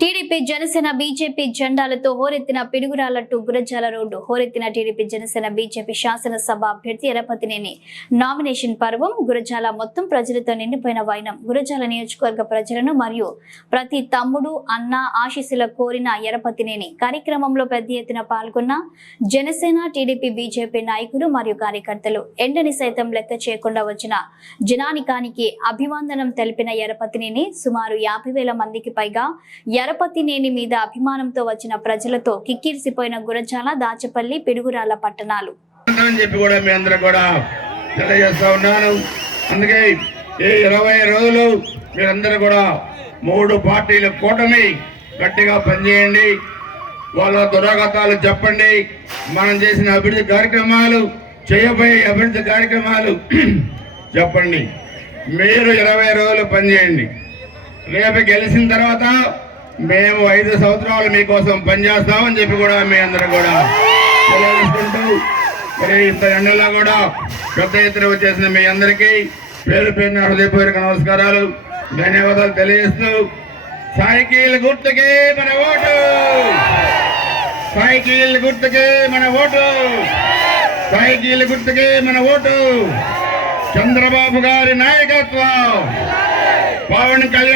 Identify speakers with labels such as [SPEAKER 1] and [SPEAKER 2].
[SPEAKER 1] TDP Janasena BJP జెండాలతో హోరెత్తిన పిడుగురాలట్టు టు గురజాల రోడ్డు. హోరెత్తిన టీడీపీ జనసేన బీజేపీ శాసనసభ అభ్యర్థి ఎరపతినేని నామినేషన్ పర్వం గురజాల మొత్తం ప్రజలతో నిండిపోయిన వైనం. గురజాల నియోజకవర్గ ప్రజలను మరియు ప్రతి తమ్ముడు అన్న ఆశీస్సుల కోరిన ఎరపతినేని కార్యక్రమంలో పెద్ద ఎత్తున పాల్గొన్న జనసేన టీడీపీ బీజేపీ నాయకులు మరియు కార్యకర్తలు. ఎండని సైతం లెక్క చేయకుండా వచ్చిన జనానికానికి అభివందనం తెలిపిన ఎరపతినేని సుమారు యాభై వేల మందికి పైగా యరపతినేని మీద అభిమానంతో వచ్చిన ప్రజలతో కిక్కిరిసిపోయిన గురజాల దాచపల్లి పిడుగురాల పట్టణాలు.
[SPEAKER 2] అని చెప్పి కూడా మీ అందరూ కూడా తెలియజేస్తా ఉన్నాను. అందుకే ఈ ఇరవై రోజులు మీరందరూ కూడా మూడు పార్టీల కూటమి గట్టిగా పనిచేయండి. వాళ్ళ దురాగతాలు చెప్పండి. మనం చేసిన అభివృద్ధి కార్యక్రమాలు చేయబోయే అభివృద్ధి కార్యక్రమాలు చెప్పండి. మీరు ఇరవై రోజులు పనిచేయండి. రేపు గెలిచిన తర్వాత మేము ఐదు సంవత్సరాలు మీకోసం పనిచేస్తామని చెప్పి కూడా మీ అందరూ కూడా తెలియజేసుకుంటూ మరి ఇంత ఎండలో కూడా పెద్ద ఎత్తున వచ్చేసిన మీ అందరికీ పేరు పేరున హృదయపూర్వక నమస్కారాలు ధన్యవాదాలు తెలియజేస్తూ సైకిల్ గుర్తుకే మన ఓటు! సైకిల్ గుర్తుకే మన ఓటు! సైకిల్ గుర్తుకే మన ఓటు! చంద్రబాబు గారి నాయకత్వం! పవన్ కళ్యాణ్